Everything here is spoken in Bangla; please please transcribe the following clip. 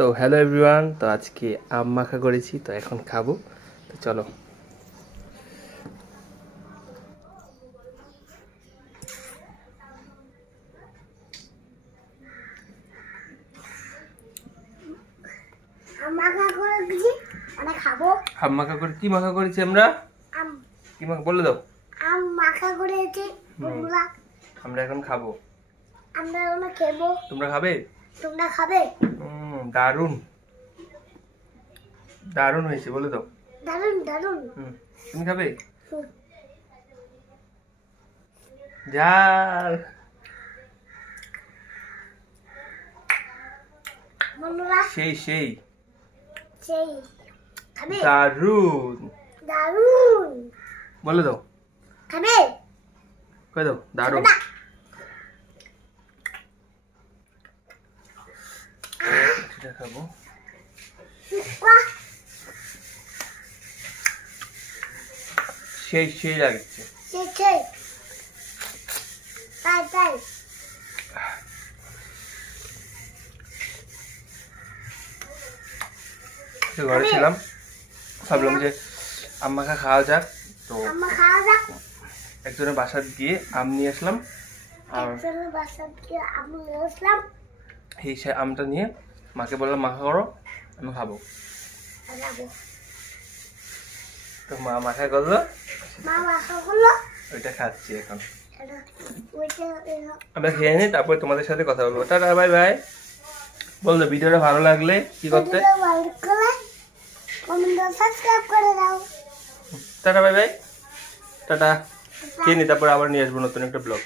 সো হ্যালো এভরিওয়ান, তো আজকে আম মাখা করেছি, তো এখন খাবো। তো চলো। আম মাখা করেছি, আমরা খাবো। আম মাখা করে কি মাখা করেছি আমরা? আম কি মাখা বলে দাও। আম মাখা করেছি বন্ধুরা, আমরা এখন খাবো। আমরা ওনা খাবো। তোমরা খাবে? তোমরা খাবে? দারুণ দারুণ হয়েছে, বলে দাও। দারুন দারুন। তুমি খাবে? যার বন্ধুরা সেই সেই সেই খাবে? দারুণ দারুন বলে দাও। খাবে? কই দাও দারুণ। সেটা খাবো। বাহ, সেই সেই লাগছে। সেই সেই তাই তাই। ঘরে ছিলাম, ভাবলাম যে আম মাখা খাওয়া যাক, তো আমরা খাওয়া যাক। একজনের বাসা গিয়ে আম নিয়ে আসলাম, আর একজনের বাসা থেকে আমি নিয়ে আসলাম। এই আমটা নিয়ে মাকে বললাম মাখা করো, আমি খাবো। খাবো। তো মা মাখা করলো, মা মাখা করলো, ওইটা খাচ্ছি এখন। ওইটা আমরা খেয়ে নিই, তারপরে তোমাদের সাথে কথা বলবো। Tata, bye bye. বললো ভিডিওটা ভালো লাগলে কি করতে? লাইক করে কমেন্ট সাবস্ক্রাইব করে দাও। Tata, bye bye. টাটা। খেয়ে নি, তারপরে আবার নিয়ে আসবো নতুন একটা ব্লগ।